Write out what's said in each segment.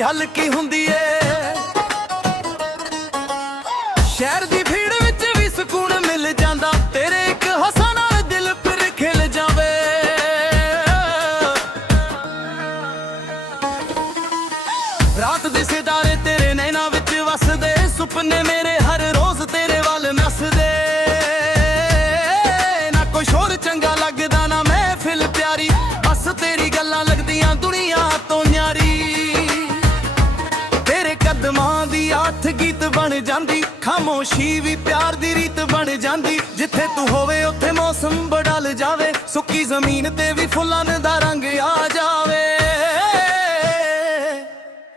ਵੀ ਹਲਕੀ ਹੁੰਦੀ ਏ। ਸ਼ਹਿਰ ਦੀ ਭੀੜ ਵਿੱਚ ਵੀ ਸਕੂਨ ਮਿਲ ਜਾਂਦਾ, ਤੇਰੇ ਇੱਕ ਹੱਸਾਂ ਨਾਲ ਦਿਲ ਫਿਰ ਖਿਲ ਜਾਵੇ। ਰਾਤ ਦੇ ਸਿਤਾਰੇ ਤੇਰੇ ਨੈਣਾਂ ਵਿੱਚ ਵਸਦੇ, ਸੁਪਨੇ ਮੇਰੇ ਹਰ ਰੋਜ਼ ਤੇਰੇ ਵੱਲ ਨੱਸਦੇ। ਨਾ ਕੋਈ ਸ਼ੋਰ ਚੰਗਾ ਲੱਗਦਾ ਨਾ ਮਹਿਫਿਲ ਪਿਆਰੀ, ਬਸ ਤੇਰੀ ਗੱਲਾਂ ਲੱਗਦੀਆਂ ਦੁਨੀਆ ਤੋਂ ਨਿਆਰੀ। ਤੇਰੇ ਕਦਮਾਂ ਦੀ ਆਠ ਗੀਤ ਬਣ ਜਾਂਦੀ, ਖਾਮੋਸ਼ੀ ਵੀ ਪਿਆਰ ਦੀ ਰੀਤ ਬਣ ਜਾਂਦੀ। ਜਿੱਥੇ ਤੂੰ ਹੋਵੇ ਉੱਥੇ ਮੌਸਮ ਬਦਲ ਜਾਵੇ, ਸੁੱਕੀ ਜ਼ਮੀਨ ਤੇ ਵੀ ਫੁੱਲਾਂ ਦਾ ਰੰਗ ਆ ਜਾਵੇ।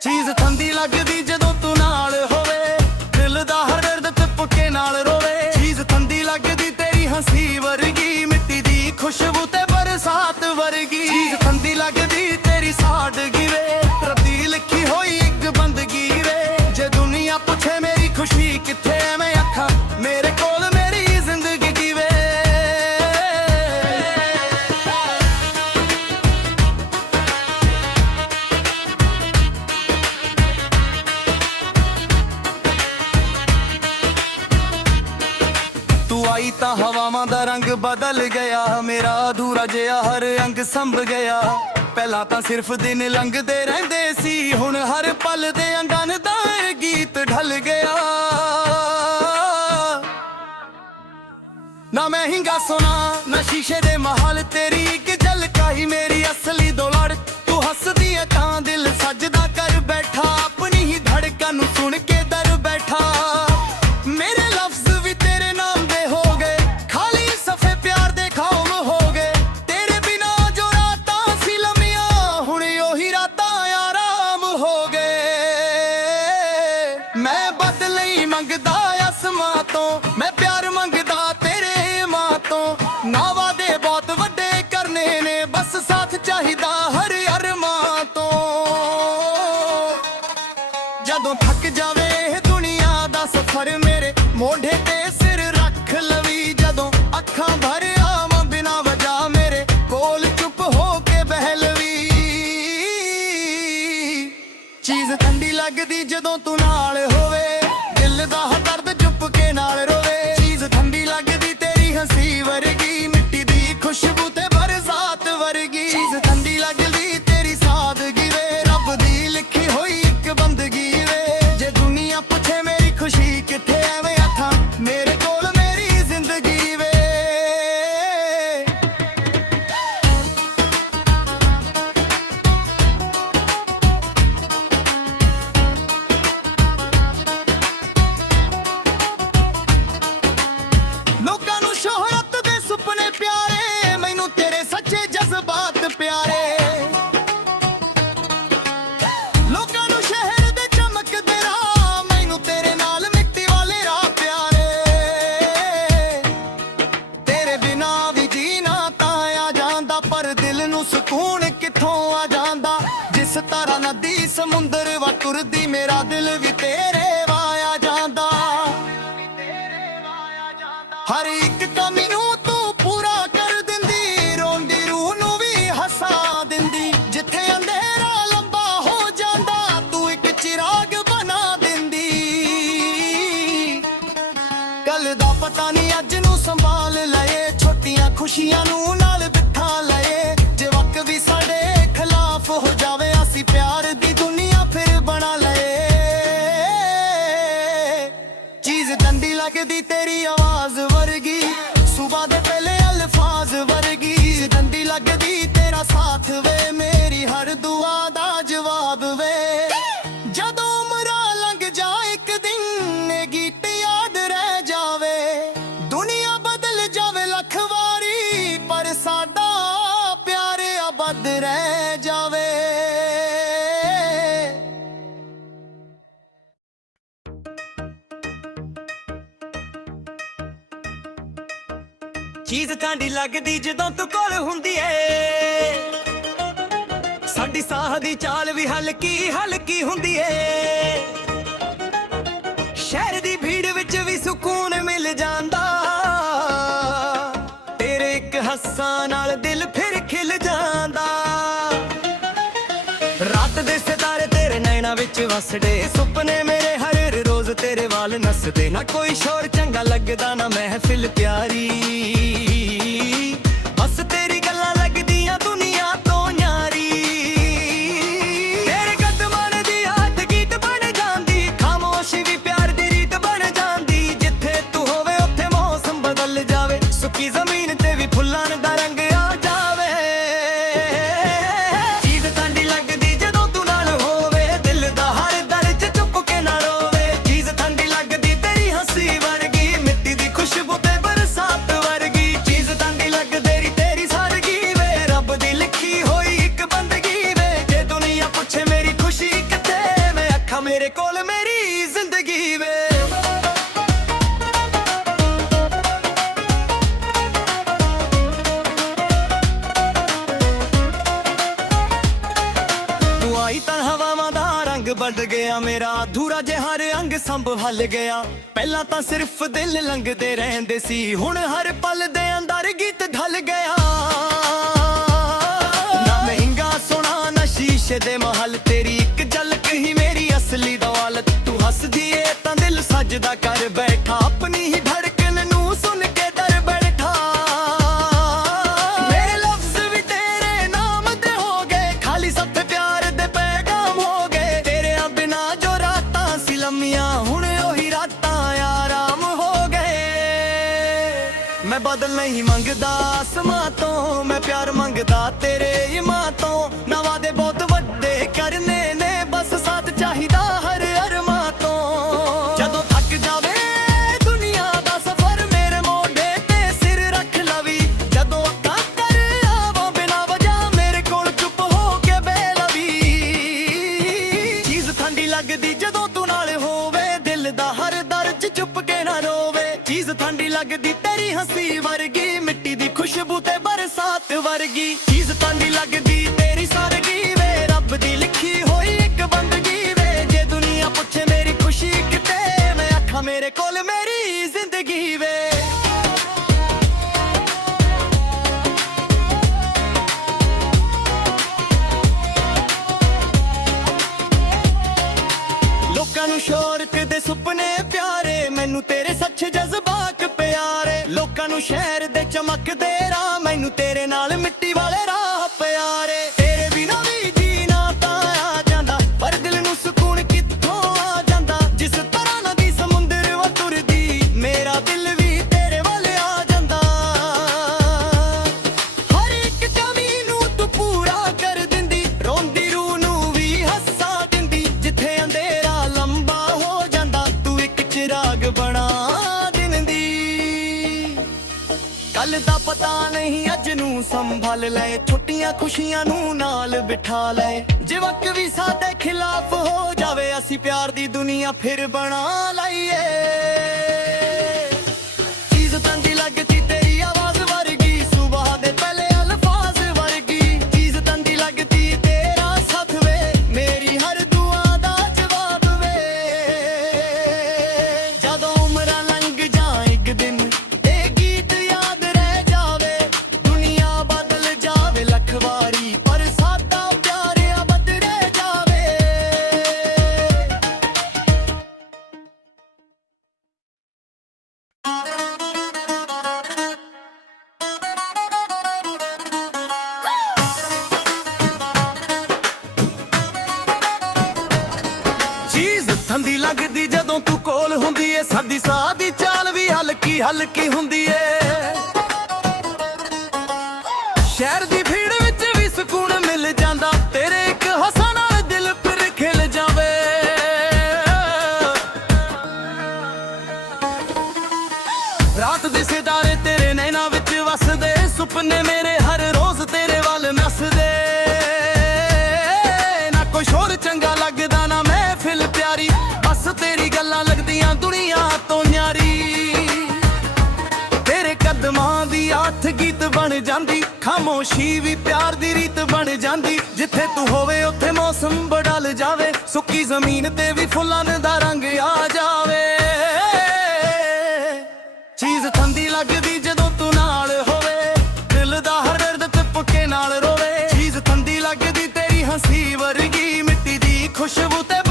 ਚੀਜ਼ ਠੰਡੀ ਲੱਗਦੀ ਜਦੋਂ ਤੂੰ ਨਾਲ ਹੋਵੇ, ਦਿਲ ਦਾ ਹਰ ਦਰਦ ਚੁੱਪ ਕੇ ਨਾਲ ਰੋਵੇ। ਚੀਜ਼ ਠੰਡੀ ਲੱਗਦੀ ਤੇਰੀ ਹੰਸੀ ਵਰਗੀ, ਮਿੱਟੀ ਦੀ ਖੁਸ਼ਬੂ ਤੇ ਬਰਸਾਤ ਵਰਗੀ। ਚੀਜ਼ ਠੰਡੀ ਲੱਗਦੀ ਤੇਰੀ ਸਾਦਗੀ ਵੇ, ਰੱਬ ਦੀ ਲਿਖੀ ਹੋਈ ਇੱਕ ਬੰਦਗੀ ਵੇ। ਜੇ ਦੁਨੀਆ ਪੁੱਛੇ ਮੇਰੀ ਖੁਸ਼ੀ ਕਿੱਥੇ ਐ, ਮੈਂ ਆਖਾਂ ਮੇਰੇ ਕੋਲ ਮੇਰੀ ਜ਼ਿੰਦਗੀ ਜੀਵੇ। ਤੂੰ ਆਈ ਤਾਂ ਹਵਾਵਾਂ ਦਾ ਰੰਗ ਬਦਲ ਗਿਆ, ਮੇਰਾ ਅਧੂਰਾ ਜਿਹਾ ਹਰ ਅੰਗ ਸੰਭ ਗਿਆ। ਪਹਿਲਾਂ ਤਾਂ ਸਿਰਫ ਦਿਨ ਲੰਘਦੇ ਰਹਿੰਦੇ ਸੀ, ਹੁਣ ਹਰ ਪਲ ਦੇ ਅੰਗਨ ਦਾ ਗੀਤ ਢਲ ਗਿਆ। ਨਾ ਮਹਿੰਗਾ ਸੋਨਾ ਨਾ ਸ਼ੀਸ਼ੇ ਦੇ ਮਹਲ, ਤੇਰੀ ਇੱਕ ਝਲਕਾਈ ਮੇਰੀ ਅਸਲੀ ਦੌਲਤ। ਤੂੰ ਹੱਸਦੀ ਐ ਤਾਂ ਦਿਲ ਸਜਦਾ ਕਰ ਬੈਠਾ, ਆਪਣੀ ਹੀ ਧੜਕਨ ਨੂੰ ਸੁਣ ਕੇ ਦਰ ਬੈਠਾ। ਮੇਰੇ ਲਫ਼ਜ਼ ਵੀ ਤੇਰੇ ਨਾਮ ਦੇ ਹੋ ਗਏ, ਖਾਲੀ ਸਫੇ ਪਿਆਰ ਦੇ ਖਾਮ ਹੋ ਗਏ। ਤੇਰੇ ਬਿਨਾ ਜੋ ਰਾਤਾਂ ਸੀ ਲੰਮੀਆਂ, ਹੁਣ ਉਹੀ ਰਾਤਾਂ ਆਰਾਮ ਹੋ ਗਏ। ਮੈਂ ਬਦਲੇ ਹੀ ਮੰਗਦਾ ਅਸਮਾਂ ਤੋਂ, ਮੈਂ ਪਿਆਰ ਮੰਗਦਾ ਤੇਰੇ ਮਾਂ ਤੋਂ। ਨਾ ਵਾਦੇ ਬਹੁਤ ਵੱਡੇ ਕਰਨੇ ਨੇ, ਬਸ ਸਾਥ ਚਾਹੀਦਾ ਹਰ ਅਰਮਾਂ ਤੋਂ। ਜਦੋਂ ਥੱਕ ਜਾਵੇ ਇਹ ਦੁਨੀਆ ਦਾ ਸਫ਼ਰ, ਮੇਰੇ ਮੋਢੇ ਤੇ ਸਿਰ ਰੱਖ ਲਵੀ। ਜਦੋਂ ਅੱਖਾਂ ਭਰ ਆਵਾਂ ਬਿਨਾ ਵਜ੍ਹਾ, ਮੇਰੇ ਕੋਲ ਚੁੱਪ ਹੋ ਕੇ ਬਹਿ ਲਵੀ। ਚੀਜ਼ ਠੰਡੀ ਲੱਗਦੀ ਜਦੋਂ ਤੂੰ ਨਾਲ ਹੋਵੇ, ਦਿਲ ਦਾ ਦਰਦ ਚੁੱਪ ਕੇ ਨਾਲ ਰੋਵੇ। ਚੀਜ਼ ਠੰਡੀ ਲੱਗਦੀ ਤੇਰੀ ਹੰਸੀ ਵਰਗੀ, ਮਿੱਟੀ ਦੀ ਖੁਸ਼ਬੂ ਤੇ ਬਰਸਾਤ ਵਰਗੀ। ਚੀਜ਼ ਠੰਡੀ ਲੱਗਦੀ ਤੇਰੀ ਸਾਦਗੀ ਵੇ, ਰੱਬ ਦੀ ਲਿਖੀ ਹੋਈ ਇੱਕ ਬੰਦਗੀ ਵੇ। ਜੇ ਦੁਨੀਆ ਪੁੱਛੇ ਮੇਰੀ ਖੁਸ਼ੀ ਕਿੱਥੇ ਐ, ਮੈਂ ਆਖਾਂ ਮੇਰੇ ਕੋਲ ਮੇਰੀ ਜ਼ਿੰਦਗੀ ਵੇ। ਲੋਕਾਂ ਨੂੰ ਸ਼ੋਹਰਤ ਦੇ ਸੁਪਨੇ ਪਿਆਰੇ, ਮੈਨੂੰ ਤੇਰੇ ਸੱਚੇ ਜਜ਼ਬਾਤ ਪਿਆਰੇ। ਲੋਕਾਂ ਨੂੰ ਸ਼ਹਿਰ ਦੇ ਚਮਕਦੇ ਰਾਹ, ਮੈਨੂੰ ਤੇਰੇ ਨਾਲ ਮਿੱਟੀ ਵਾਲੇ ਰਾਹ ਪਿਆਰੇ। ਤੇਰੇ ਬਿਨਾ ਵੀ ਜੀਣਾ ਤਾਂ ਆ ਜਾਂਦਾ, ਪਰ ਦਿਲ ਨੂੰ ਸਕੂਨ ਕਿੱਥੋਂ ਆ ਜਾਂਦਾ। ਜਿਸ ਤਰ੍ਹਾਂ ਨਦੀ ਸਮੁੰਦਰ ਵਾ ਤੁਰਦੀ, ਮੇਰਾ ਦਿਲ ਵੀ ਤੇਰੇ ਵਾ ਆ ਜਾਂਦਾ। ਹਰ ਇੱਕ ਕਮੀ ਨੂੰ ਤੂੰ ਪੂਰਾ ਕਰ ਦਿੰਦੀ, ਰੋਂਦੀ ਰੂਹ ਨੂੰ ਵੀ ਹੱਸਾ ਦਿੰਦੀ। ਜਿੱਥੇ ਅੰਧੇਰਾ ਲੰਬਾ ਹੋ ਜਾਂਦਾ, ਤੂੰ ਇੱਕ ਚਿਰਾਗ ਬਣਾ ਦਿੰਦੀ। ਕੱਲ ਦਾ ਪਤਾ ਨਹੀਂ ਅੱਜ ਨੂੰ ਸੰਭਾਲ ਲਏ, ਛੋਟੀਆਂ ਖੁਸ਼ੀਆਂ ਨੂੰ ਨਾਲ ਬਿਠਾ ਲਏ। ਜੇ ਵਕਤ ਵੀ ਸਾਡੇ ਖਿਲਾਫ ਹੋ ਜਾਵੇ, ਅਸੀਂ ਪਿਆਰ ਦੀ ਦੁਨੀਆ ਫਿਰ ਬਣਾ ਲਏ। ਚੀਜ਼ ਠੰਡੀ ਲੱਗਦੀ ਤੇਰੀ ਆਵਾਜ਼ ਵਰਗੀ, ਸੁਬਹ ਦੇ ਪਹਿਲੇ ਅਲਫਾਜ਼ ਵਰਗੀ। ਚੀਜ਼ ਠੰਡੀ ਲੱਗਦੀ ਤੇਰਾ ਸਾਥ ਵੇ, ਮੇਰੀ ਹਰ ਦੁਆ ਦਾ ਜਵਾਬ ਵੇ। ਜਦੋਂ ਉਮਰਾਂ ਲੰਘ ਜਾ ਇੱਕ ਦਿਨ ਇਹ ਗੀਤ ਯਾਦ ਰਹਿ ਜਾਵੇ। ਦੁਨੀਆ ਬਦਲ ਜਾਵੇ ਲੱਖ ਵਾਰੀ, ਪਰ ਸਾਡਾ ਪਿਆਰ ਆਬਾਦ ਰਹਿ ਜਾਵੇ। ਚੀਜ਼ ਠੰਡੀ ਲੱਗਦੀ ਜਦੋਂ ਤੂੰ ਕੋਲ ਹੁੰਦੀ ਏ, ਸਾਡੀ ਸਾਹ ਦੀ ਚਾਲ ਵੀ ਹਲਕੀ ਹਲਕੀ ਹੁੰਦੀ ਏ। ਸ਼ਹਿਰ ਦੀ ਭੀੜ ਵਿੱਚ ਵੀ ਸਕੂਨ ਮਿਲ ਜਾਂਦਾ, ਤੇਰੇ ਇੱਕ ਹੱਸਾਂ ਨਾਲ ਦਿਲ ਫਿਰ ਖਿਲ ਜਾਂਦਾ। ਰਾਤ ਦੇ ਸਿਤਾਰੇ ਤੇਰੇ ਨੈਣਾਂ ਦੁਨੀਆ ਵਿੱਚ ਵਸਦੇ ਸੁਪਨੇ ਮੇਰੇ ਹਰ ਰੋਜ਼ ਤੇਰੇ ਵਾਲ ਨੱਸਦੇ ਨਾ ਕੋਈ ਸ਼ੋਰ ਚੰਗਾ ਲੱਗਦਾ ਨਾ ਮਹਿਫਿਲ ਪਿਆਰੀ ਬਸ ਤੇਰੀ ਗੱਲਾਂ ਲੱਗਦੀਆਂ ਦੁਨੀਆ ਤੋਂ ਨਿਆਰੀ ਤੇਰੇ ਕਦਮਾਂ ਦੀ ਹੱਥ ਗੀਤ ਬਣ ਜਾਂਦੀ ਖਾਮੋਸ਼ੀ ਵੀ ਪਿਆਰ ਦੀ ਰੀਤ ਬਣ ਜਾਂਦੀ ਜਿੱਥੇ ਤੂੰ ਹੋਵੇ ਉੱਥੇ ਮੌਸਮ ਬਦਲ ਜਾਵੇ ਸੁੱਕੀ ਜ਼ਮੀਨ ਤੇ ਵੀ ਫੁੱਲਾਂ ਦਾ ਰੰਗ ਆ ਜਾਵੇ ਚੀਜ਼ ਠੰਡੀ ਲੱਗਦੀ ਜਦੋਂ ਤੂੰ ਨਾਲ ਹੋਵੇ ਦਿਲ ਦਾ ਹਰ ਦਰਦ ਚੁੱਪ ਕੇ ਨਾ ਰੋਵੇ ਚੀਜ਼ ਠੰਡੀ ਲੱਗਦੀ ਤੇਰੀ ਹੱਸੀ ਵਰਗੀ ਮਿੱਟੀ ਦੀ ਖੁਸ਼ਬੂ ਤੇ ਬਰਸਾਤ ਵਰਗੀ ਚੀਜ਼ ਠੰਡੀ ਲੱਗਦੀ ਤੇਰੀ ਸਾਦਗੀ ਵੇ ਰੱਬ ਦੀ ਲਿਖੀ ਹੋਈ ਇੱਕ ਬੰਦਗੀ ਵੇ ਜੇ ਦੁਨੀਆ ਪੁੱਛੇ ਮੇਰੀ ਖੁਸ਼ੀ ਕਿੱਥੇ ਵੇ ਅੱਖਾਂ ਮੇਰੇ ਕੋਲ ਮੇਰੀ ਜ਼ਿੰਦਗੀ ਵੇ ਤਾਂ ਹਵਾਵਾਂ ਦਾ ਰੰਗ ਬਦਲ ਗਿਆ ਮੇਰਾ ਅਧੂਰਾ ਜਿਹਾ ਅੰਗ ਸੰਭਲ ਗਿਆ ਪਹਿਲਾਂ ਤਾਂ ਸਿਰਫ ਦਿਲ ਲੰਘਦੇ ਰਹਿੰਦੇ ਸੀ ਹੁਣ ਹਰ ਪਲ ਦੇ ਅੰਦਰ ਗੀਤ ਢਲ ਗਿਆ ਨਾ ਮਹਿੰਗਾ ਸੋਨਾ ਨਾ ਸ਼ੀਸ਼ੇ ਦੇ ਮਹਲ ਤੇਰੀ ਇੱਕ ਝਲਕ ਹੀ ਮੇਰੀ ਅਸਲੀ ਦੌਲਤ ਤੂੰ ਹੱਸਦੀ ਏ ਤਾਂ ਦਿਲ ਸਜਦਾ ਕਰ ਬੈਠਾ ਆਪਣੀ ਹੀ ਧੜਕਨ ਨੂੰ ਸੁਣ ਕੇ ਡਰ ਬੈਠਾ ਮੇਰੇ ਲਫ਼ਜ਼ ਵੀ ਤੇਰੇ ਨਾਮ ਦੇ ਹੋ ਗਏ ਖਾਲੀ ਸਭ ਪਿਆਰ ਦੇ ਹੁਣ ਉਹੀ ਰਾਤਾਂ ਆਰਾਮ ਹੋ ਗਏ ਮੈਂ ਬਦਲ ਨਹੀਂ ਮੰਗਦਾ ਆਸਮਾਂ ਤੋਂ ਮੈਂ ਪਿਆਰ ਮੰਗਦਾ ਤੇਰੇ ਇਮਾਂ ਤੋਂ ਨਾ ਵਾਦੇ ਬਹੁਤ ਵੱਡੇ ਕਰਨੇ ਨੇ ਬਸ ਸਾਥ ਚਾਹੀਦਾ ਹਰ ਅਰਮਾਂ ਤੋਂ ਜਦੋਂ ਥੱਕ ਜਾਵੇ ਦੁਨੀਆ ਦਾ ਸਫ਼ਰ ਮੇਰੇ ਮੋਢੇ ਤੇ ਸਿਰ ਰੱਖ ਲਵੀ ਜਦੋਂ ਅੱਖਾਂ ਕਰ ਆਵਾਂ ਬਿਨਾਂ ਵਜ੍ਹਾ ਮੇਰੇ ਕੋਲ ਚੁੱਪ ਹੋ ਕੇ ਬਹਿ ਲਵੀ ਚੀਜ਼ ਠੰਡੀ ਲੱਗਦੀ ਜਦੋਂ ਤੂੰ ਨਾਲ ਹੋਵੇ ਦਿਲ ਦਾ ਹਰ ਦਰਦ ਚੁੱਪ ਕੇ ਨਾ ਰੋਵੇ ਚੀਜ਼ ਠੰਡੀ ਲੱਗਦੀ ਤੇਰੀ ਹੱਸੀ ਵਰਗੀ ਮਿੱਟੀ ਦੀ ਖੁਸ਼ਬੂ ਤੇ ਬਰਸਾਤ ਵਰਗੀ ਚੀਜ਼ ਠੰਡੀ ਲੱਗਦੀ ਤੇਰੀ ਸਾਦਗੀ ਵੇ ਰੱਬ ਦੀ ਲਿਖੀ ਹੋਈ ਇੱਕ ਬੰਦਗੀ ਵੇ ਜੇ ਦੁਨੀਆ ਪੁੱਛੇ ਮੇਰੀ ਖੁਸ਼ੀ ਕਿਤੇ ਮੈਂ ਅੱਖਾਂ ਮੇਰੇ ਕੋਲ ਮੇਰੀ ਜ਼ਿੰਦਗੀ ਵੇ ਲੋਕਾਂ ਨੂੰ ਸ਼ੌਹਰਤ ਦੇ ਸੁਪਨੇ ਪਿਆਰੇ ਮੈਨੂੰ ਤੇਰੇ ਸੱਚੇ ਜਜ਼ਬਾਤ ਪਿਆਰੇ ਲੋਕਾਂ ਨੂੰ ਸ਼ਹਿਰ ਦੇ ਚਮਕਦੇ ਰਾਹ ਮੈਨੂੰ ਤੇਰੇ ਨਾਲ ਮਿੱਟੀ ਵਾਲੇ ਰਾਹ ਪਿਆਰੇ ਤੇਰੇ ਬਿਨਾਂ ਵੀ ਜੀਣਾ ਤਾਂ ਆ ਜਾਂਦਾ ਪਰ ਦਿਲ ਨੂੰ ਸਕੂਨ ਕਿੱਥੋਂ ਆ ਜਾਂਦਾ ਜਿਸ ਤਰ੍ਹਾਂ ਨਦੀ ਸਮੁੰਦਰ ਵੱਲ ਤੁਰਦੀ ਮੇਰਾ ਦਿਲ ਵੀ ਤੇਰੇ ਵੱਲ ਆ ਜਾਂਦਾ ਹਰ ਇੱਕ ਕਮੀ ਨੂੰ ਤੂੰ ਪੂਰਾ ਕਰ ਦਿੰਦੀ ਰੋਂਦੀ ਰੂਹ ਨੂੰ ਵੀ ਹੱਸਾ ਦਿੰਦੀ ਜਿੱਥੇ ਅੰਧੇਰਾ ਲੰਬਾ ਹੋ ਜਾਂਦਾ ਤੂੰ ਇੱਕ ਚਿਰਾਗ ਬਣਾ ਦਿੰਦੀ ਕੱਲ ਦਾ ਪਤਾ ਨਹੀਂ ਅੱਜ ਨੂੰ ਸੰਭਲ ਲੈ ਛੋਟੀਆਂ ਖੁਸ਼ੀਆਂ ਨੂੰ ਨਾਲ ਬਿਠਾ ਲੈ ਜੇ ਵਕਤ ਵੀ ਸਾਡੇ ਖਿਲਾਫ ਹੋ ਜਾਵੇ ਅਸੀਂ ਪਿਆਰ ਦੀ ਦੁਨੀਆ ਫਿਰ ਬਣਾ ਲਈਏ ਚੀਜ਼ ਠੰਡੀ ਲੱਗਦੀ ਤੇਰੀ ਆਵਾਜ਼ ਵਰਗੀ ਸੁਬਾਹ ਦੇ ਪਹਿਲੇ ਅਲਫਾਜ਼ ਵਰਗੀ ਚੀਜ਼ ਠੰਡੀ ਲੱਗਦੀ ਤੇਰਾ ਸਾਥ ਵੇ ਮੇਰੀ ਹਰ ਦੁਆ ਦਾ ਜਵਾਬ ਵੇ ਜਦੋਂ ਉਮਰਾਂ ਲੰਘ ਜਾ ਇੱਕ ਦਿਨ ਇਹ ਗੀਤ ਯਾਦ ਰਹਿ ਜਾਵੇ ਦੁਨੀਆ ਬਦਲ ਜਾਵੇ ਲੱਖ ਵਾਰੀ ਪਰ ਸਾਡਾ ਪਿਆਰ ਅਬਦ ਰਹਿ ਜਾਵੇ ਚੀਜ਼ ਠੰਡੀ ਲੱਗਦੀ ਜਦੋਂ ਤੂੰ ਕੋਲ ਹੁੰਦੀ ਏ ਸਾਡੀ ਸਾਹ ਦੀ ਚਾਲ ਵੀ ਹਲਕੀ ਹਲਕੀ ਹੁੰਦੀ ਏ ਸ਼ਹਿਰ ਦੀ ਭੀੜ ਵਿੱਚ ਵੀ ਸਕੂਨ ਮਿਲ ਜਾਂਦਾ ਤੇਰੇ ਇੱਕ ਹੱਸਣ ਨਾਲ ਦਿਲ ਫਿਰ ਖਿਲ ਜਾਵੇ ਰਾਤ ਦੇ ਸਿਤਾਰੇ ਤੇਰੇ ਨੈਣਾਂ ਵਿੱਚ ਵਸਦੇ ਸੁਪਨੇ ਮੇਰੇ ਹਰ ਰੋਜ਼ ਤੇਰੇ ਵੱਲ ਨੱਸਦੇ ਨਾ ਕੋਈ ਸ਼ੋਰ ਚੰਗਾ ਲੱਗਦਾ ਨਾ ਮਹਿਫਿਲ ਪਿਆਰੀ ਬਸ ਤੇਰੀ ਗੱਲਾਂ ਲੱਗਦੀਆਂ ਦੁਨੀਆ ਤੋਂ ਨਿਆਰੀ ਤੇਰੇ ਕਦਮਾਂ ਦੀ ਹੱਥ ਗੀਤ ਬਣ ਜਾਂਦੀ ਖਾਮੋਸ਼ੀ ਵੀ ਪਿਆਰ ਦੀ ਰੀਤ ਬਣ ਜਾਂਦੀ ਜਿੱਥੇ ਤੂੰ ਹੋਵੇ ਉੱਥੇ ਮੌਸਮ ਬਦਲ ਜਾਵੇ ਸੁੱਕੀ ਜ਼ਮੀਨ ਤੇ ਵੀ ਫੁੱਲਾਂ ਦਾ ਰੰਗ ਆ ਜਾਵੇ ਚੀਜ਼ ਠੰਡੀ ਲੱਗਦੀ ਜਦੋਂ ਤੂੰ ਨਾਲ ਹੋਵੇ ਦਿਲ ਦਾ ਹਰ ਦਰਦ ਚੁੱਪ ਕੇ ਨਾਲ ਰੋਵੇ ਚੀਜ਼ ਠੰਡੀ ਲੱਗਦੀ ਤੇਰੀ ਹੱਸੀ ਵਰਗੀ ਮਿੱਟੀ ਦੀ ਖੁਸ਼ਬੂ ਤੇ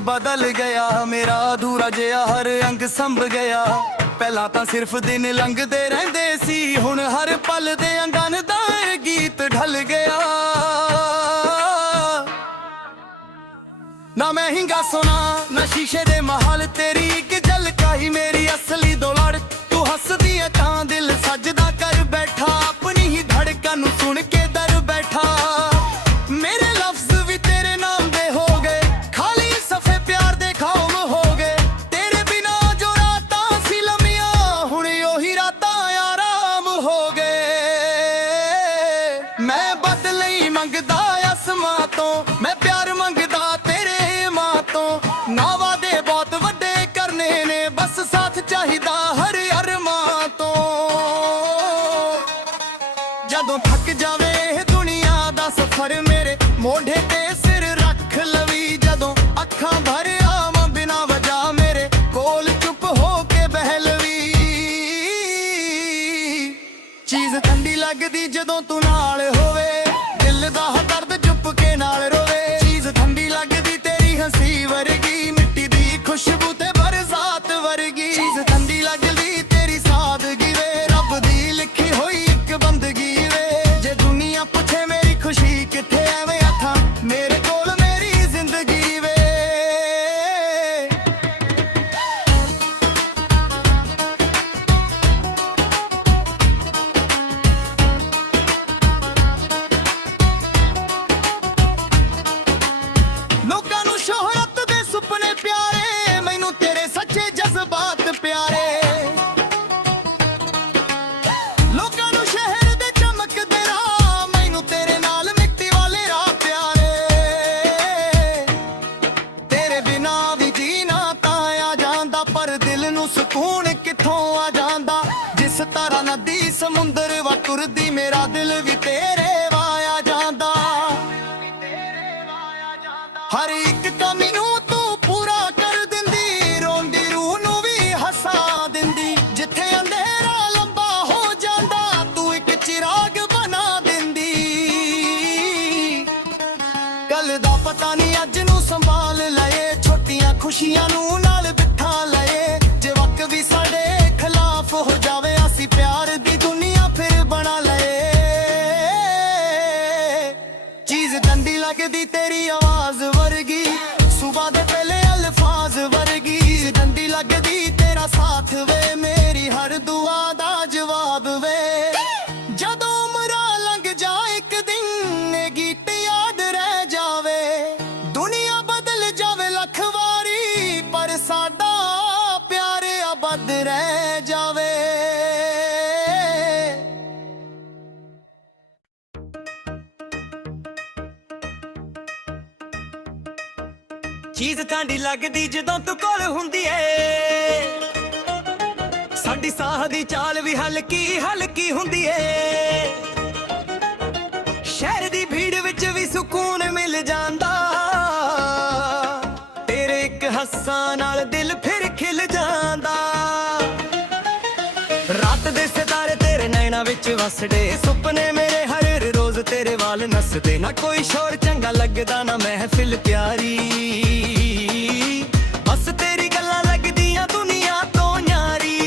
ਬਦਲ ਗਿਆ ਮੇਰਾ ਅਧੂਰਾ ਜਿਹਾ ਹਰ ਅੰਗ ਸੰਭ ਗਿਆ ਪਹਿਲਾਂ ਤਾਂ ਸਿਰਫ ਦਿਨ ਲੰਘਦੇ ਰਹਿੰਦੇ ਸੀ ਹੁਣ ਹਰ ਪਲ ਦੇ ਅੰਗਨ ਦਾ ਇਹ ਗੀਤ ਢਲ ਗਿਆ ਨਾ ਮਹਿੰਗਾ ਸੋਨਾ ਨਾ ਸ਼ੀਸ਼ੇ ਦੇ ਮਹਲ ਤੇਰੀ ਇੱਕ ਝਲਕਾਈ ਮੇਰੀ ਅਸਲੀ ਦੌਲਤ ਤੂੰ ਹੱਸਦੀ ਐ ਤਾਂ ਦਿਲ ਸਜਦਾ ਕਰ ਬੈਠਾ ਆਪਣੀ ਹੀ ਧੜਕਣ ਨੂੰ ਸੁਣ ਕੇ ਦਰ ਬੈਠਾ ਮੇਰੇ ਲਫ਼ਜ਼ ਵੀ ਤੇਰੇ ਨਾਮ ਦੇ ਹੋ ਗਏ ਖਾਲੀ ਸਫੇ ਪਿਆਰ ਦੇ ਖਾਮ ਹੋ ਗਏ ਤੇਰੇ ਬਿਨਾ ਜੋ ਰਾਤਾਂ ਸੀ ਲੰਮੀਆਂ ਹੁਣ ਉਹੀ ਰਾਤਾਂ ਆਰਾਮ ਹੋ ਗਏ ਮੈਂ ਬਦਲੇ ਹੀ ਮੰਗਦਾ ਅਸਮਾਂ ਤੋਂ ਮੈਂ ਪਿਆਰ ਮੰਗਦਾ ਤੇਰੇ ਮਾਂ ਤੋਂ ਨਾ ਵਾਦੇ ਬਹੁਤ ਵੱਡੇ ਕਰਨੇ ਨੇ ਬਸ ਸਾਥ ਚਾਹੀਦਾ ਹਰ ਅਰਮਾਂ ਤੋਂ ਜਦੋਂ ਥੱਕ ਜਾਵੇ ਇਹ ਦੁਨੀਆ ਦਾ ਸਫ਼ਰ ਮੇਰੇ ਮੋਢੇ ਤੇ ਸਿਰ ਰੱਖ ਲਵੀ ਜਦੋਂ ਅੱਖਾਂ ਭਰ ਆਵਾਂ ਬਿਨਾ ਵਜ੍ਹਾ ਮੇਰੇ ਕੋਲ ਚੁੱਪ ਹੋ ਕੇ ਬਹਿ ਲਵੀ ਚੀਜ਼ ਠੰਡੀ ਲੱਗਦੀ ਜਦੋਂ ਤੂੰ ਨਾਲ ਹੋਵੇ ਦਿਲ ਦਾ ਦਰਦ ਚੁੱਪ ਕੇ ਨਾਲ ਰੋਵੇ ਚੀਜ਼ ਠੰਡੀ ਲੱਗਦੀ ਤੇਰੀ ਹੰਸੀ ਵਰਗੀ ਮਿੱਟੀ ਦੀ ਖੁਸ਼ਬੂ ਤੇ ਬਰਸਾਤ ਵਰਗੀ ਚੀਜ਼ ਠੰਡੀ ਲੱਗਦੀ ਤੇਰੀ ਸਾਦਗੀ ਵੇ ਰੱਬ ਦੀ ਲਿਖੀ ਹੋਈ ਇੱਕ ਬੰਦਗੀ ਵੇ ਜੇ ਦੁਨੀਆ ਪੁੱਛੇ ਮੇਰੀ ਖੁਸ਼ੀ ਕਿੱਥੇ ਐਵੇਂ ਆਖਾਂ ਮੇਰੇ ਕੋਲ ਮੇਰੀ ਜ਼ਿੰਦਗੀ ਵੇ ਲੋਕਾਂ ਨੂੰ ਸ਼ੋਹਰਤ ਦੇ ਸੁਪਨੇ ਪਿਆਰੇ ਮੈਨੂੰ ਤੇਰੇ ਸੱਚੇ ਜਜ਼ਬਾਤ ਪਿਆਰੇ ਲੋਕਾਂ ਨੂੰ ਸ਼ਹਿਰ ਦੇ ਚਮਕਦੇ ਰਾਹ ਮੈਨੂੰ ਤੇਰੇ ਨਾਲ ਮਿੱਟੀ ਵਾਲੇ ਰਾਹ ਪਿਆਰੇ ਤੇਰੇ ਬਿਨਾ ਵੀ ਜੀਣਾ ਤਾਂ ਆ ਜਾਂਦਾ ਪਰ ਦਿਲ ਨੂੰ ਸਕੂਨ ਕਿੱਥੋਂ ਆ ਜਾਂਦਾ ਜਿਸ ਤਰ੍ਹਾਂ ਨਦੀ ਸਮੁੰਦਰ ਵਾ ਤੁਰਦੀ ਮੇਰਾ ਦਿਲ ਵੀ ਤੇਰੇ ਵਾ ਆ ਜਾਂਦਾ ਹਰ ਇੱਕ ਕਮੀ ਨੂੰ ਤੂੰ ਪੂਰਾ ਕਰ ਦਿੰਦੀ ਰੋਂਦੀ ਰੂਹ ਨੂੰ ਵੀ ਹਸਾ ਦਿੰਦੀ ਜਿੱਥੇ ਅੰਧੇਰਾ ਲੰਬਾ ਹੋ ਜਾਂਦਾ ਤੂੰ ਇੱਕ ਚਿਰਾਗ ਬਣਾ ਦਿੰਦੀ ਕੱਲ ਦਾ ਪਤਾ ਨਹੀਂ ਅੱਜ ਨੂੰ ਸੰਭਾਲ ਲਏ ਛੋਟੀਆਂ ਖੁਸ਼ੀਆਂ ਨੂੰ ਨਾਲ ਬਿਠਾ ਲਏ ਜੇ ਵਕਤ ਵੀ ਸਾਡੇ ਖਿਲਾਫ ਹੋ ਜਾਵੇ ਅਸੀਂ ਪਿਆਰ ਦੀ ਦੁਨੀਆ ਫਿਰ ਬਣਾ ਲਏ ਚੀਜ਼ ਠੰਡੀ ਲੱਗਦੀ ਤੇਰੀ ਆਵਾਜ਼ ਵਰਗੀ ਸੁਬਹ ਦੇ ਪਹਿਲੇ ਅਲਫਾਜ਼ ਵਰਗੀ ਠੰਡੀ ਲੱਗਦੀ ਤੇਰਾ ਸਾਥ ਵੇ ਮੇਰੀ ਹਰ ਦੁਆ ਦਾ ਜਵਾਬ ਵੇ ਜਦੋਂ ਉਮਰਾਂ ਲੰਘ ਜਾ ਇੱਕ ਦਿਨ ਇਹ ਗੀਤ ਯਾਦ ਰਹਿ ਜਾਵੇ ਦੁਨੀਆ ਬਦਲ ਜਾਵੇ ਲੱਖ ਵਾਰੀ ਪਰ ਸਾਡਾ ਪਿਆਰ ਅਬਦ ਰਹਿ ਜਾਵੇ ਚੀਜ਼ ਠੰਡੀ ਲੱਗਦੀ ਜਦੋਂ ਤੂੰ ਕੋਲ ਹੁੰਦੀ ਏ ਸਾਡੀ ਸਾਹ ਦੀ ਚਾਲ ਵੀ ਹਲਕੀ ਹਲਕੀ ਹੁੰਦੀ ਏ ਸ਼ਹਿਰ ਦੀ ਭੀੜ ਵਿੱਚ ਵੀ ਸਕੂਨ ਮਿਲ ਜਾਂਦਾ ਤੇਰੇ ਇੱਕ ਹੱਸਾਂ ਨਾਲ ਦਿਲ ਫਿਰ ਖਿਲ ਜਾਂਦਾ ਰਾਤ ਦੇ ਸਿਤਾਰੇ ਤੇਰੇ ਨੈਣਾਂ ਵਿੱਚ ਵਸਦੇ ਸੁਪਨੇ ਮੇਰੇ ਹਰ ਰੋਜ਼ ਤੇਰੇ ਵਾਲ ਨੱਸਦੇ ਨਾ ਕੋਈ ਸ਼ੋਰ ਚੰਗਾ ਲੱਗਦਾ ਨਾ ਮਹਿਫਿਲ ਪਿਆਰੀ ਬਸ ਤੇਰੀ ਗੱਲਾਂ ਲੱਗਦੀਆਂ ਦੁਨੀਆ ਤੋਂ ਨਿਆਰੀ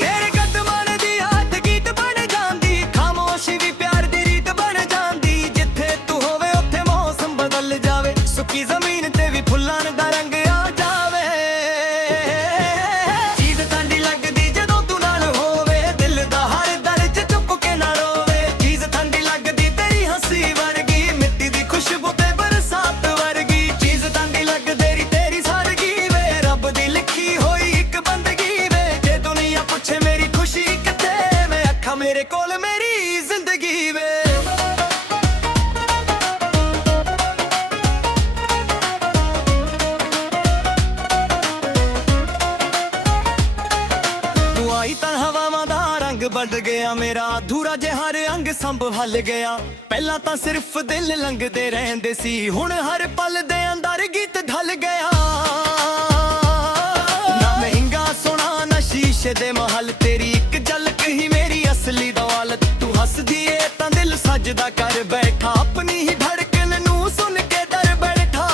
ਤੇਰੇ ਕਦਮਾਂ ਦੀ ਹੱਥ ਗੀਤ ਬਣ ਜਾਂਦੀ ਖਾਮੋਸ਼ੀ ਵੀ ਪਿਆਰ ਦੀ ਰੀਤ ਬਣ ਜਾਂਦੀ ਜਿੱਥੇ ਤੂੰ ਹੋਵੇ ਉੱਥੇ ਮੌਸਮ ਬਦਲ ਜਾਵੇ ਸੁੱਕੀ ਜ਼ਮੀਨ ਤੇ ਵੀ ਫੁੱਲਾਂ ਦਾ ਰੰਗ ਆ ਜਾਵੇ ਚੀਜ਼ ਠੰਡੀ ਲੱਗਦੀ ਜਦੋਂ ਤੂੰ ਨਾਲ ਹੋਵੇ ਦਿਲ ਦਾ ਹਰ ਦਰਦ ਚੁੱਪ ਕੇ ਨਾ ਰੋਵੇ ਚੀਜ਼ ਠੰਡੀ ਲੱਗਦੀ ਤੇਰੀ ਹੱਸੀ ਵਰਗੀ ਮਿੱਟੀ ਦੀ ਖੁਸ਼ਬੂ ਤੇ ਬਰਸਾਤ ਵਰਗੀ ਚੀਜ਼ ਠੰਡੀ ਲੱਗਦੀ ਤੇਰੀ ਸਾਦਗੀ ਵੇ ਰੱਬ ਦੀ ਲਿਖੀ ਹੋਈ ਇੱਕ ਬੰਦਗੀ ਵੇ ਜੇ ਦੁਨੀਆ ਪੁੱਛੇ ਮੇਰੀ ਖੁਸ਼ੀ ਕਿੱਥੇ ਮੈਂ ਅੱਖਾਂ ਮੇਰੇ ਕੋਲ ਮੇਰੀ ਜ਼ਿੰਦਗੀ ਵੇ ਤੂੰ ਆਈ ਤਾਂ ਹਵਾਵਾਂ ਦਾ ਰੰਗ ਬਦਲ ਗਿਆ ਮੇਰਾ ਅਧੂਰਾ ਜਿਹਾ ਹਰ ਅੰਗ ਸੰਭਲ ਗਿਆ ਪਹਿਲਾਂ ਤਾਂ ਸਿਰਫ ਦਿਲ ਲੰਘਦੇ ਰਹਿੰਦੇ ਸੀ ਹੁਣ ਹਰ ਪਲ ਦੇ ਅੰਦਰ ਗੀਤ ਢਲ ਗਿਆ ਨਾ ਮਹਿੰਗਾ ਸੋਨਾ ਨਾ ਸ਼ੀਸ਼ੇ ਦੇ ਮਹਲ ਤੇਰੀ ਇੱਕ ਝਲਕ ਹੀ ਮੇਰੀ ਅਸਲੀ ਦੌਲਤ ਤੂੰ ਹੱਸਦੀ ਏ ਤਾਂ ਦਿਲ ਸਜਦਾ ਕਰ ਬੈਠਾ ਆਪਣੀ ਹੀ ਧੜਕਣ ਨੂੰ ਸੁਣ ਕੇ ਡਰ ਬੈਠਾ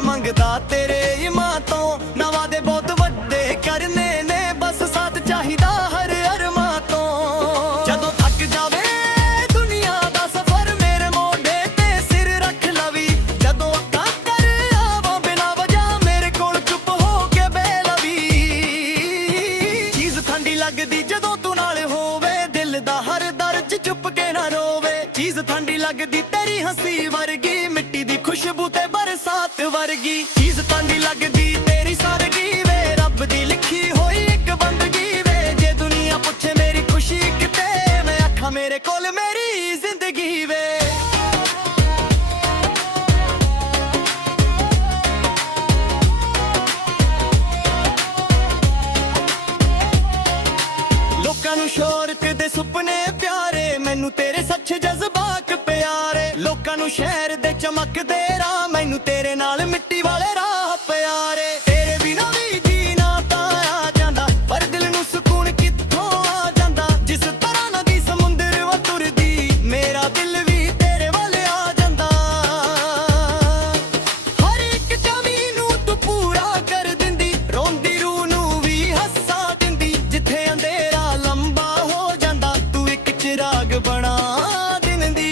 ਪਿਆਰ ਮੰਗਦਾ ਤੇਰੇ ਇਮਾਂ ਤੋਂ। ਨਾ ਵਾਅਦੇ ਬਹੁਤ ਵੱਡੇ ਕਰਨੇ ਨੇ, ਬਸ ਸਾਥ ਚਾਹੀਦਾ ਹਰ ਅਰਮਾਂ ਤੋਂ। ਜਦੋਂ ਥੱਕ ਜਾਵੇ ਦੁਨੀਆ ਦਾ ਸਫ਼ਰ, ਮੇਰੇ ਮੋਢੇ ਤੇ ਸਿਰ ਰੱਖ ਲਵੀ। ਜਦੋਂ ਅੱਖਾਂ ਕਰ ਆਵਾਂ ਬਿਨਾਂ ਵਜ੍ਹਾ, ਮੇਰੇ ਕੋਲ ਚੁੱਪ ਹੋ ਕੇ ਬਹਿ ਲਵੀ। ਚੀਜ਼ ਠੰਡੀ ਲੱਗਦੀ ਜਦੋਂ ਤੂੰ ਨਾਲ ਹੋਵੇ, ਦਿਲ ਦਾ ਹਰ ਦਰਦ ਚੁੱਪ ਕੇ ਨਾ ਰੋਵੇ। ਚੀਜ਼ ਠੰਡੀ ਲੱਗਦੀ ਤੇਰੀ ਹੰਸੀ ਵਰਗੀ, ਮਿੱਟੀ ਦੀ ਖੁਸ਼ਬੂ ਤੇ ਬਰਸਾਤ ਵਰਗੀ। ਚੀਜ਼ ਠੰਡੀ ਲੱਗਦੀ ਤੇਰੀ ਸਾਦਗੀ ਵੇ, ਰੱਬ ਦੀ ਲਿਖੀ ਹੋਈ ਇੱਕ ਬੰਦਗੀ ਵੇ। ਜੇ ਦੁਨੀਆ ਪੁੱਛੇ ਮੇਰੀ ਖੁਸ਼ੀ ਕਿਤੇ, ਮੈਂ ਆਖਾਂ ਮੇਰੇ ਕੋਲ ਮੇਰੀ ਜ਼ਿੰਦਗੀ ਵੇ। ਲੋਕਾਂ ਨੂੰ ਸ਼ੌਹਰਤ ਦੇ ਸੁਪਨੇ ਪਿਆਰੇ, ਮੈਨੂੰ ਤੇਰੇ ਸੱਚੇ ਜਜ਼ਬਾਤ ਪਿਆਰੇ। ਲੋਕਾਂ ਨੂੰ ਸ਼ਹਿਰ ਦੇ ਚਮਕਦੇ ਰਾਹ, ਮੈਨੂੰ ਤੇਰੇ ਨਾਲ ਮਿੱਟੀ ਵਾਲੇ ਰਾਹ ਪਿਆਰੇ। ਤੇਰੇ ਬਿਨਾਂ ਵੀ ਜੀਣਾ ਤਾਂ ਆ ਜਾਂਦਾ, ਪਰ ਦਿਲ ਨੂੰ ਸਕੂਨ ਕਿੱਥੋਂ ਆ ਜਾਂਦਾ। ਜਿਸ ਤਰ੍ਹਾਂ ਨਦੀ ਸਮੁੰਦਰ ਵੱਲ ਤੁਰਦੀ, ਮੇਰਾ ਦਿਲ ਵੀ ਤੇਰੇ ਵੱਲ ਆ ਜਾਂਦਾ। ਹਰ ਇੱਕ ਕਮੀ ਨੂੰ ਤੂੰ ਪੂਰਾ ਕਰ ਦਿੰਦੀ, ਰੋਂਦੀ ਰੂਹ ਨੂੰ ਵੀ ਹੱਸਾ ਦਿੰਦੀ। ਜਿੱਥੇ ਅੰਧੇਰਾ ਲੰਬਾ ਹੋ ਜਾਂਦਾ, ਤੂੰ ਇੱਕ ਚਿਰਾਗ ਬਣਾ ਦਿੰਦੀ।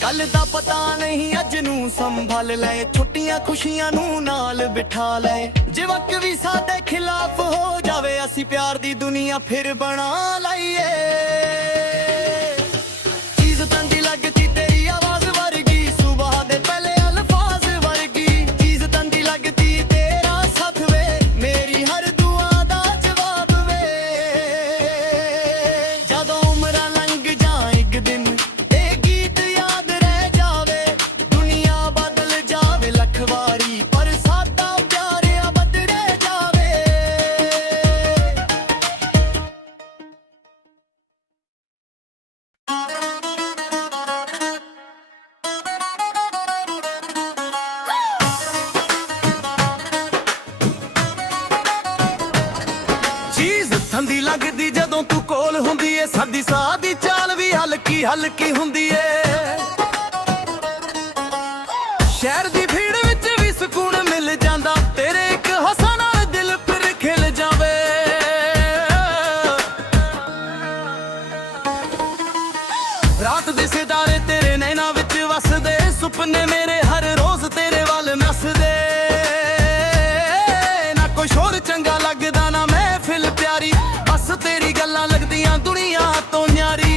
ਕੱਲ ਦਾ ਪਤਾ ਨਹੀਂ ਅੱਜ ਨੂੰ ਸੰਭਲ ਲੈ, ਛੁੱਟੀਆਂ ਖੁਸ਼ੀਆਂ ਨੂੰ ਨਾਲ ਬਿਠਾ ਲੈ। ਜੇ ਵਕਤ ਵੀ ਸਾਡੇ ਖਿਲਾਫ ਹੋ ਜਾਵੇ, ਅਸੀਂ ਪਿਆਰ ਦੀ ਦੁਨੀਆ ਫਿਰ ਬਣਾ ਲਈਏ। ਚੀਜ਼ ਤੰਦੀ ਲੱਗਦੀ ਤੇਰੀ ਆਵਾਜ਼ ਵਰਗੀ, ਸੁਬਾਹ ਦੇ ਪਹਿਲੇ ਅਲਫਾਜ਼ ਵਰਗੀ। ਚੀਜ਼ ਤੰਦੀ ਲੱਗਦੀ ਤੇਰਾ ਸਾਥ ਵੇ, ਮੇਰੀ ਹਰ ਦੁਆ ਦਾ ਜਵਾਬ ਵੇ। ਜਦੋਂ ਉਮਰਾਂ ਲੰਘ ਜਾ ਇੱਕ ਦਿਨ, ਇਹ ਗੀਤ ਯਾਦ ਰਹਿ ਜਾਵੇ। ਦੁਨੀਆ ਬਦਲ ਜਾਵੇ ਲੱਖ ਵਾਰੀ, ਪਰ ਸਾਡਾ ਪਿਆਰ ਅਬਦ ਰਹਿ ਜਾਵੇ। ਚੀਜ਼ ਠੰਡੀ ਲੱਗਦੀ ਜਦੋਂ ਤੂੰ ਕੋਲ ਹੁੰਦੀ ਏ, ਸਾਡੀ ਸਾਹ ਦੀ ਚਾਲ ਵੀ ਹਲਕੀ ਹਲਕੀ ਹੁੰਦੀ ਏ। ਸ਼ਹਿਰ ਦੀ ਭੀੜ ਵਿੱਚ ਵੀ ਸਕੂਨ ਮਿਲ ਜਾਂਦਾ, ਤੇਰੇ ਇੱਕ ਹੱਸਾਂ ਨਾਲ ਦਿਲ ਫਿਰ ਖਿਲ ਜਾਵੇ। ਰਾਤ ਦੇ ਸਿਤਾਰੇ ਤੇਰੇ ਨੈਣਾਂ ਵਿੱਚ ਵਸਦੇ, ਸੁਪਨੇ ਮੇਰੇ ਹਰ ਰੋਜ਼ ਤੇਰੇ ਵੱਲ ਨੱਸਦੇ। ਨਾ ਕੋਈ ਸ਼ੋਰ ਚੰਗਾ ਲੱਗਦਾ, ਨਾ ਮਹਿਫਿਲ ਪਿਆਰੀ, ਬਸ ਤੇਰੀ ਗੱਲਾਂ ਲੱਗਦੀਆਂ ਦੁਨੀਆ ਤੋਂ ਨਿਆਰੀ।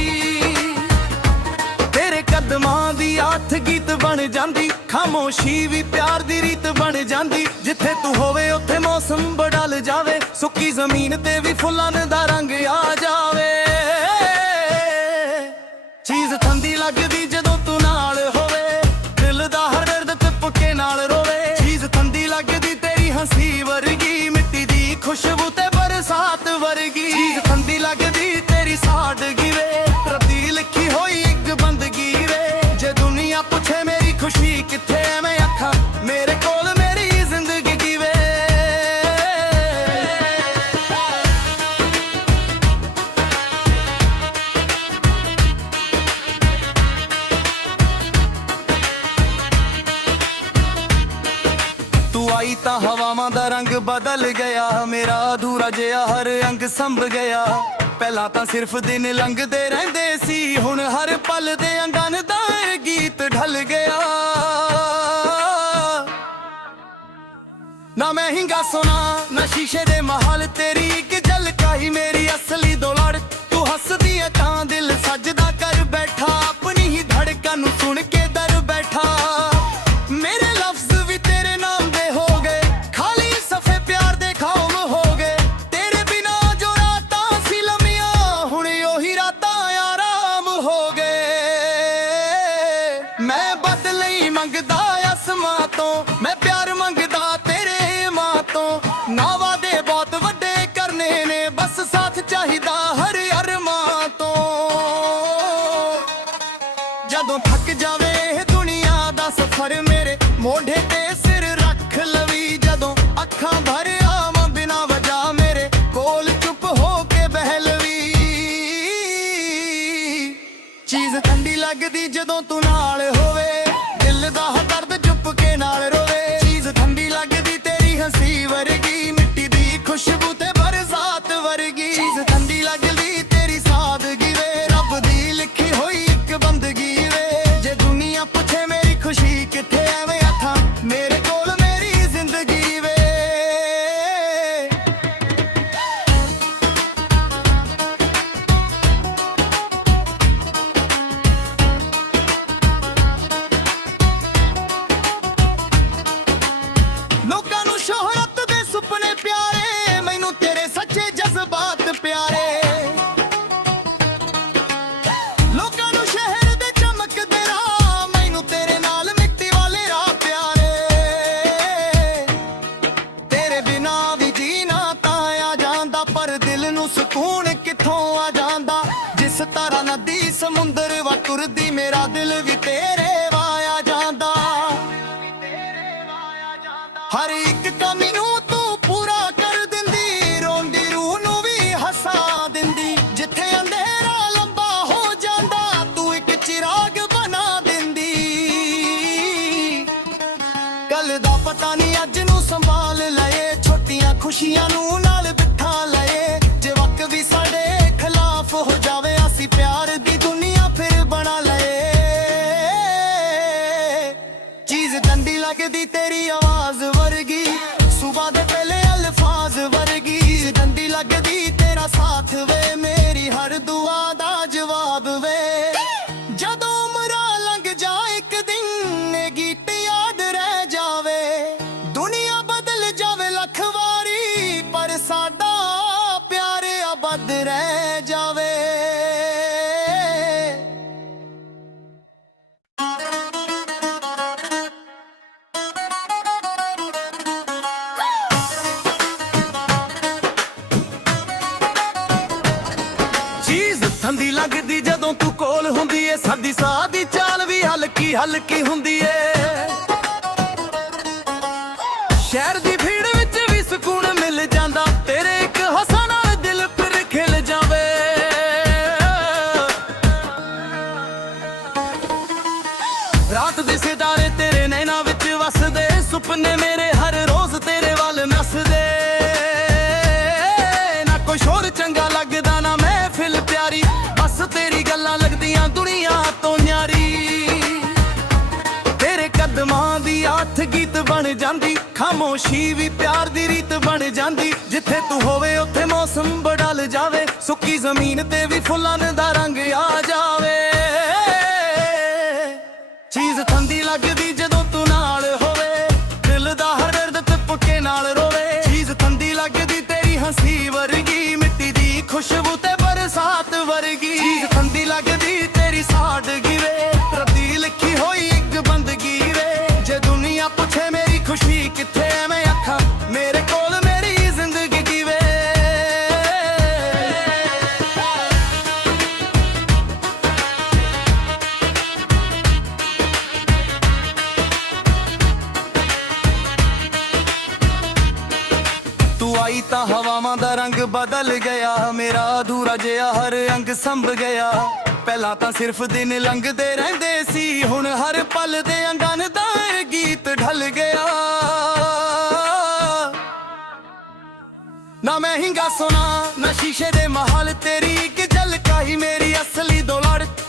ਤੇਰੇ ਕਦਮਾਂ ਦੀ ਆਠ ਗੀਤ ਬਣ ਜਾਂਦੀ, ਖਾਮੋਸ਼ੀ ਵੀ ਪਿਆਰ ਦੀ ਰੀਤ ਬਣ ਜਾਂਦੀ। ਜਿੱਥੇ ਤੂੰ ਹੋਵੇ ਉੱਥੇ ਮੌਸਮ ਬਦਲ ਜਾਵੇ, ਸੁੱਕੀ ਜ਼ਮੀਨ ਤੇ ਵੀ ਫੁੱਲਾਂ ਦਾ ਰੰਗ ਆ ਜਾਵੇ। ਚੀਜ਼ ਠੰਡੀ ਲੱਗਦੀ ਜਦੋਂ ਤੂੰ ਨਾਲ ਹੋਵੇ, ਦਿਲ ਦਾ ਹਰ ਦਰਦ ਚੁੱਪ ਕੇ ਨਾਲ ਰੋਵੇ। ਚੀਜ਼ ਠੰਡੀ ਲੱਗਦੀ ਤੇਰੀ ਹੰਸੀ ਵਰਗੀ, ਮਿੱਟੀ ਦੀ ਖੁਸ਼ਬੂ ਤੇ ਬਰਸਾਤ ਵਰਗੀ। ਚੀਜ਼ ਠੰਡੀ ਲੱਗਦੀ ਤੇਰੀ ਸਾਦਗੀ ਵੇ, ਰੱਬ ਦੀ ਲਿਖੀ ਹੋਈ ਇੱਕ ਬੰਦਗੀ ਵੇ। ਜੇ ਦੁਨੀਆ ਪੁੱਛੇ ਮੇਰੀ ਖੁਸ਼ੀ ਕਿੱਥੇ, ਮੈਂ ਆਖਾਂ ਮੇਰੇ ਕੋਲ ਮੇਰੀ ਜ਼ਿੰਦਗੀ ਵੇ। ਤੂੰ ਆਈ ਤਾਂ ਹਵਾਵਾਂ ਦਾ ਰੰਗ ਬਦਲ ਗਿਆ, ਮੇਰਾ ਅਧੂਰਾ ਜਿਹਾ ਹਰ ਅੰਗ ਸੰਭ ਗਿਆ। ਪਹਿਲਾਂ ਤਾਂ ਸਿਰਫ ਦਿਨ ਲੰਘਦੇ ਰਹਿੰਦੇ ਸੀ, ਹੁਣ ਹਰ ਪਲ ਦੇ ਅੰਗਨ ਦਾ ਇਹ ਗੀਤ ਢਲ ਗਿਆ। ਨਾ ਮਹਿੰਗਾ ਸੋਨਾ ਨਾ ਸ਼ੀਸ਼ੇ ਦੇ ਮਹਲ, ਤੇਰੀ ਇੱਕ ਝਲਕਾ ਹੀ ਮੇਰੀ ਅਸਲੀ ਦੌਲਤ। ਤੂੰ ਹੱਸਦੀ ਏ ਤਾਂ ਦਿਲ ਸਜਦਾ ਕਰ ਬੈਠਾ, ਆਪਣੀ ਹੀ ਧੜਕਨ ਨੂੰ ਸੁਣ ਕੇ ਡਰ ਬੈਠਾ। ਮੇਰੇ ਲਫ਼ਜ਼ ਵੀ ਤੇਰੇ ਨਾਮ ਦੇ ਹੋ ਗਏ, ਖਾਲੀ ਸਫੇ ਪਿਆਰ ਦੇ ਖਾਮ ਹੋ ਗਏ। ਤੇਰੇ ਬਿਨਾਂ ਜੋ ਰਾਤਾਂ ਸੀ ਲੰਮੀਆਂ, ਹੁਣ ਉਹੀ ਰਾਤਾਂ ਆਰਾਮ ਹੋ ਗਏ। ਮੈਂ ਬਦਲੇ ਹੀ ਮੰਗਦਾ ਅਸਮਾਂ ਤੋਂ, ਮੈਂ ਪਿਆਰ ਮੰਗਦਾ ਤੇਰੇ ਮਾਂ ਤੋਂ। ਨਾ ਵਾਅਦੇ ਬਹੁਤ ਵੱਡੇ ਕਰਨੇ ਨੇ, ਬਸ ਸਾਥ ਚਾਹੀਦਾ ਹਰ ਅਰਮਾਂ ਤੋਂ। ਜਦੋਂ ਥੱਕ ਜਾਵੇ ਦੁਨੀਆ ਦਾ ਸਫ਼ਰ, ਮੇਰੇ ਮੋਢੇ ਤੇ ਸਿਰ ਰੱਖ ਲਵੀ। ਜਦੋਂ ਅੱਖਾਂ ਭਰ ਆਵਾਂ ਬਿਨਾਂ ਵਜ੍ਹਾ, ਮੇਰੇ ਕੋਲ ਚੁੱਪ ਹੋ ਕੇ ਬਹਿ ਲਵੀ। ਚੀਜ਼ ਠੰਡੀ ਲੱਗਦੀ ਜਦੋਂ ਤੂੰ ਨਾਲ ਹੋਵੇ, ਦਿਲ ਦਾ ਦਰਦ ਚੁੱਪ ਕੇ ਹਰ ਇੱਕ ਕਮੀ ਨੂੰ ਤੂੰ ਪੂਰਾ ਕਰ ਦਿੰਦੀ, ਰੋਂਦੀ ਰੂਹ ਨੂੰ ਵੀ ਹਸਾ ਦਿੰਦੀ। ਜਿੱਥੇ ਅੰਧੇਰਾ ਲੰਬਾ ਹੋ ਜਾਂਦਾ ਤੂੰ ਇੱਕ ਚਿਰਾਗ ਬਣਾ ਦਿੰਦੀ। ਕੱਲ ਦਾ ਪਤਾ ਨਹੀਂ ਅੱਜ ਨੂੰ ਸੰਭਾਲ ਲਏ, ਛੋਟੀਆਂ ਖੁਸ਼ੀਆਂ ਨੂੰ ਨਾਲ ਬਿਠਾ ਲਏ। ਜੇ ਵਕਤ ਵੀ ਸਾਡੇ ਖਿਲਾਫ ਹੋ ਜਾਵੇ ਅਸੀਂ ਪਿਆਰ ਦੀ ਦੁਨੀਆ ਫਿਰ ਬਣਾ ਲਏ। ਚੀਜ਼ ਡੰਡੀ ਲੱਗਦੀ ਤੇਰੀ ਆਵਾਜ਼ ਵਰਗੀ, ਸੁਬਾ ਦੇ ਪਹਿਲੇ ਅਲਫਾਜ਼ ਵਰਗੀ। ਡੰਡੀ ਲੱਗਦੀ ਤੇਰਾ ਸਾਥ ਵੇ, ਮੇਰੀ ਹਰ ਦੁਆ ਦਾ ਜਵਾਬ ਵੇ। ਜਦੋਂ ਉਮਰਾਂ ਲੰਘ ਜਾ ਇੱਕ ਦਿਨ ਇਹ ਗੀਤ ਯਾਦ ਰਹਿ ਜਾਵੇ। ਦੁਨੀਆ ਬਦਲ ਜਾਵੇ ਲੱਖ ਵਾਰੀ ਪਰ ਸਾਡਾ ਪਿਆਰ ਆਬਾਦ ਰਹਿ ਜਾਵੇ। ਚੀਜ਼ ਠੰਡੀ ਲੱਗਦੀ ਜਦੋਂ ਤੂੰ ਕੋਲ ਹੁੰਦੀ ਏ, ਸਾਡੀ ਸਾਹ ਦੀ ਚਾਲ ਵੀ ਹਲਕੀ ਹਲਕੀ ਹੁੰਦੀ ਏ। ਸ਼ਹਿਰ ਦੀ ਭੀੜ ਵਿੱਚ ਵੀ ਸਕੂਨ ਮਿਲ ਜਾਂਦਾ, ਤੇਰੇ ਇੱਕ ਹੱਸਾਂ ਨਾਲ ਦਿਲ ਫਿਰ ਖਿਲ ਜਾਵੇ। ਰਾਤ ਦੇ ਸਿਤਾਰੇ ਤੇਰੇ ਨੈਣਾਂ ਵਿੱਚ ਵਸਦੇ, ਸੁਪਨੇ ਮੇਰੇ ਹਰ ਰੋਜ਼ ਤੇਰੇ ਵੱਲ ਨੱਸਦੇ। ਨਾ ਕੋਈ ਸ਼ੋਰ ਚੰਗਾ ਲੱਗਦਾ ਨਾ ਮਹਿਫਿਲ ਪਿਆਰੀ, ਬਸ ਤੇਰੀ ਗੱਲਾਂ ਲੱਗਦੀਆਂ ਦੁਨੀਆ ਤੋਂ ਨਿਆਰੀ। ਤੇਰੇ ਕਦਮਾਂ ਦੀ ਆਥ ਗੀਤ ਬਣ ਜਾਂਦੀ, ਖਾਮੋਸ਼ੀ ਵੀ ਪਿਆਰ ਦੀ ਰੀਤ ਬਣ ਜਾਂਦੀ। ਜਿੱਥੇ ਤੂੰ ਹੋਵੇ ਉੱਥੇ ਮੌਸਮ ਬਦਲ ਜਾਵੇ, ਸੁੱਕੀ ਜ਼ਮੀਨ ਤੇ ਵੀ ਫੁੱਲਾਂ ਦਾ ਰੰਗ ਆ ਜਾਵੇ। ਚੀਜ਼ ਠੰਡੀ ਲੱਗਦੀ ਜਦੋਂ ਤੂੰ ਨਾਲ ਹੋਵੇ, ਦਿਲ ਦਾ ਹਰ ਦਰਦ ਟੁੱਕੇ ਨਾਲ ਰੋਵੇ। ਚੀਜ਼ ਠੰਡੀ ਲੱਗਦੀ ਤੇਰੀ ਹੰਸੀ ਵਰਗੀ, ਮਿੱਟੀ ਦੀ ਖੁਸ਼ਬੂ ਤੇ ਬਰਸਾਤ ਵਰਗੀ। ਚੀਜ਼ ਠੰਡੀ ਲੱਗਦੀ ਤੇਰੀ ਸਾਦਗੀ ਵੇ, ਰੱਬੀ ਲਿਖੀ ਹੋਈ ਇੱਕ ਬੰਦਗੀ ਵੇ। ਜੇ ਦੁਨੀਆ ਪੁੱਛੇ ਮੇਰੀ ਖੁਸ਼ੀ ਕਿੱਥੇ ਐ, ਮੈਂ ਆਖਾਂ ਮੇਰੇ ਕੋਲ ਮੇਰੀ ਜ਼ਿੰਦਗੀ ਦੀ ਵੇ। ਤੂੰ ਆਈ ਤਾਂ ਹਵਾਵਾਂ ਦਾ ਰੰਗ ਬਦਲ ਗਿਆ, ਮੇਰਾ ਅਧੂਰਾ ਜਿਹਾ ਹਰ ਅੰਗ ਸੰਭ ਗਿਆ। ਪਹਿਲਾਂ ਤਾਂ ਸਿਰਫ ਦਿਨ ਲੰਘਦੇ ਰਹਿੰਦੇ ਸੀ, ਹੁਣ ਹਰ ਪਲ ਦੇ ਅੰਗਨ ਦਾ ਇਹ ਗੀਤ ਢਲ ਗਿਆ। ਨਾ ਮਹਿੰਗਾ ਸੋਨਾ ਨਾ ਸ਼ੀਸ਼ੇ ਦੇ ਮਹਲ, ਤੇਰੀ ਇੱਕ ਝਲਕ ਹੀ ਮੇਰੀ ਅਸਲੀ ਦੌਲਤ।